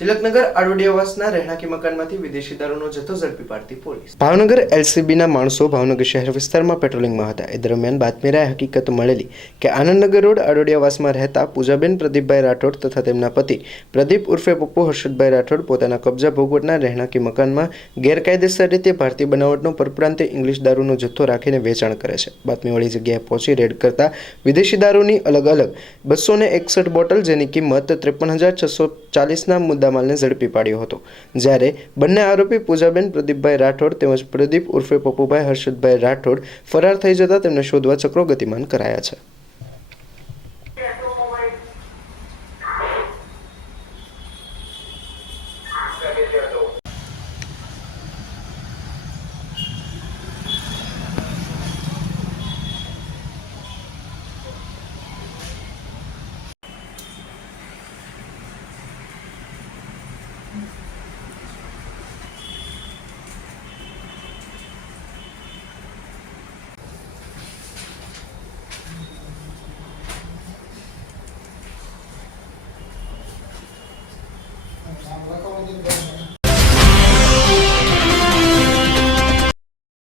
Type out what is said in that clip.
તિલકનગર આડોડિયાવાસના રહેણાંકી મકાનમાંથી વિદેશી દારૂનો જથ્થો ઝડપી પાડતી પોલીસ. ભાવનગર, એલસીબીના માણસો ભાવનગર શહેર વિસ્તારમાં પેટ્રોલિંગમાં હતા. એ દરમિયાન બાતમીરાએ હકીકત મળેલી કે આનંદનગર રોડ આડોડિયાવાસમાં રહેતા પૂજાબેન પ્રદીપભાઈ રાઠોડ તથા તેમના પતિ પ્રદીપ ઉર્ફે પપ્પુ હર્ષદભાઈ રાઠોડ પોતાના કબજા ભોગવટના રહેણાંકી મકાનમાં ગેરકાયદેસર રીતે ભારતીય બનાવટનો પરપ્રાંતે ઇંગ્લિશ દારૂનો જથ્થો રાખીને વેચાણ કરે છે. બાતમીવાળી જગ્યાએ પહોંચી રેડ કરતા વિદેશી દારૂની અલગ અલગ બસો એકસઠ બોટલ જેની કિંમત ત્રેપન હજાર છસો ચાલીસના મુદ્દામાલને ઝડપી પાડ્યો હતો. જ્યારે બંને આરોપી પૂજાબેન પ્રદીપભાઈ રાઠોડ તેમજ પ્રદીપ ઉર્ફે પપ્પુભાઈ હર્ષદભાઈ રાઠોડ ફરાર થઈ જતા તેમને શોધવા ચક્રો ગતિમાન કરાયા છે. আমরা